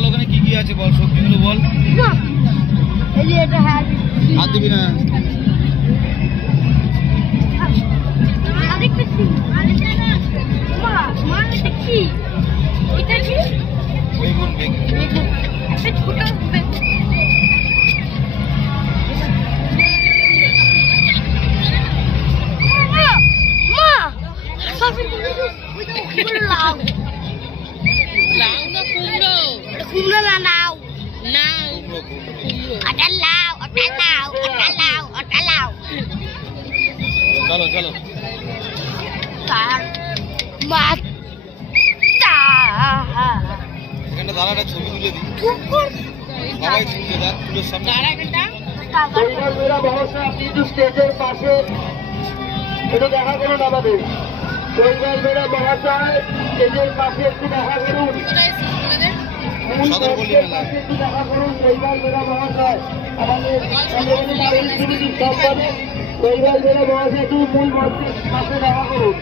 বল ওখানে কি কি আছে বল, সবজিগুলো বল। এই যে এটা হাত দিবি না। আরেকটা কি? আরেকটা না। মা এটা কি? ওইটা কি? বেগুন বেগুন। বেগুন। একটা ছোট বেগুন। মা সবই ওইটা লাউ। লাউ না কুমড়ো? কুমড়ো না লাউ। লাউ কুমড়ো। ওটা লাউ, ওটা লাউ, ওটা লাউ, ওটা লাউ। চলো চলো। তার মাথা। এখানটা দাঁড়া, একটা ছবি তুলে দিই। সবাই তুলছে, দেখ ফুলের সামনে। পরিবার মেয়েরা বহসা আপনি একটু স্টেজের পাশে একটু দেখা করুন আমাদের। পরিবার মেয়েরা মহাশয় স্টেজের পাশে একটু দেখা করুন। মূল সদরপল্লী মঞ্চের মেলা। পাশে একটু দেখা করুন পরিবার মেয়েরা মহাশয়। আমাদের সম্পাদক পরিবার মেয়েরা মহাশয় একটু মূল মঞ্চের পাশে দেখা করুন।